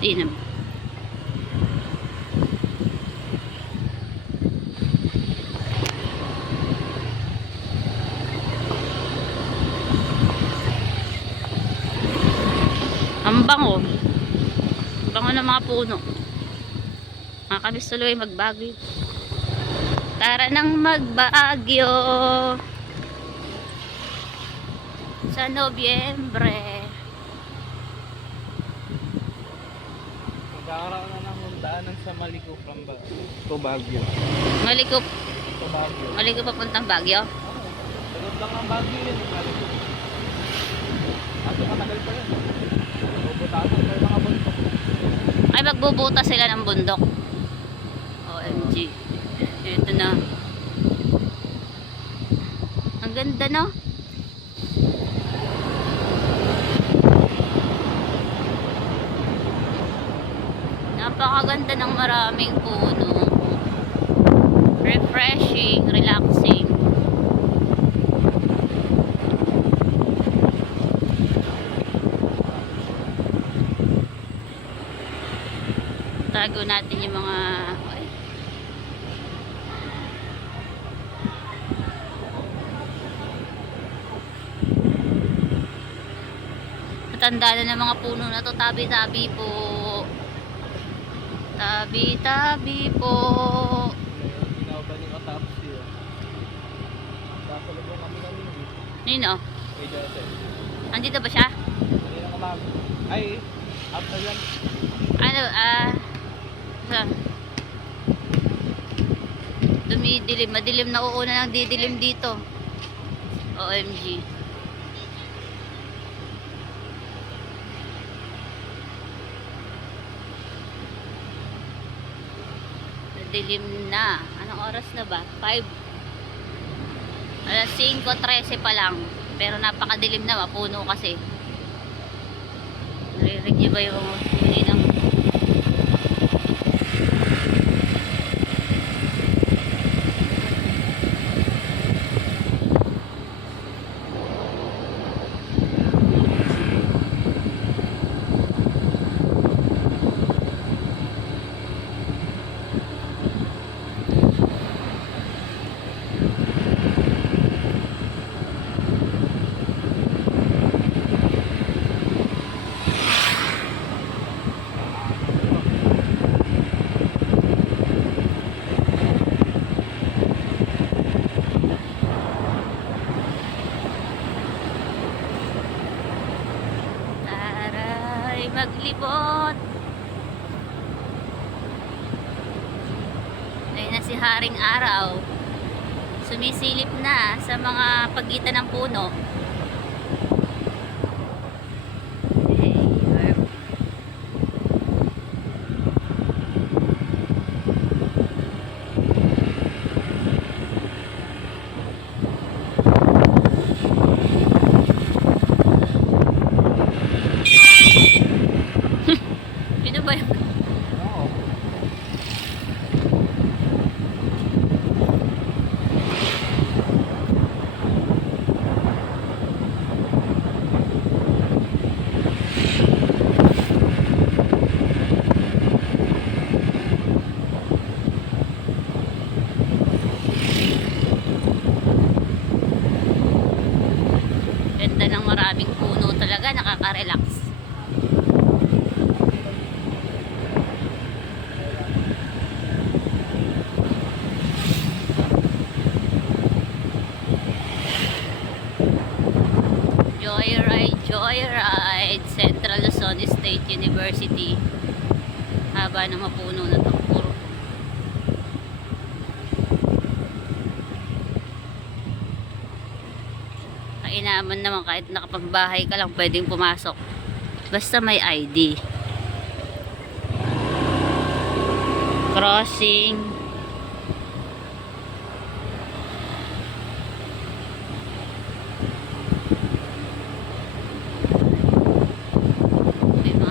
Di na. Ang bango. Bango ng mga puno. Makakabis tuloy magbagyo. Tara nang magbagyo sa Nobyembre. Magkakaroon na ng daanan sa Maliko to Baguio. Malikop. To Baguio. Malikop papuntang Baguio. Sagot lang ang Baguio yun. Maliko. Kaso matagal pa yun. Bubutasan pa yung mga bundok. Ay, magbubuta sila ng bundok. OMG. Ito na. Ang ganda, no? Napakaganda ng maraming puno. Refreshing, relaxing. Tago natin yung mga matanda na ng mga puno na to. Tabi-tabi po. Tabi-tabi po. Ginawa ba niyo katapos yun? Kasalubong kami namin yun. Nino? Kay Jose. Andito ba siya? Hindi na umaga. Ay, after yan. Ano, dumidilim, madilim na uuna ng didilim dito. OMG. Madilim na. Anong oras na ba? 5. Alas 5:13 pa lang. Pero napakadilim na, mapuno kasi. Narinig niyo ba yung huni ng maglibot. Ayun na si Haring Araw. Sumisilip na sa mga pagitan ng puno. Ano ba yun? Oo. Ganda ng maraming puno talaga, nakaka-relax. Joyride, Central Luzon State University. Haba ng mapuno na to. Puro. Kainaman naman, kahit nakapagbahay ka lang pwedeng pumasok. Basta may ID. Crossing.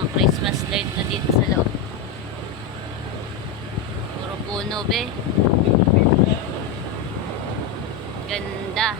Christmas light na dito sa loob. Puro puno be. Ganda.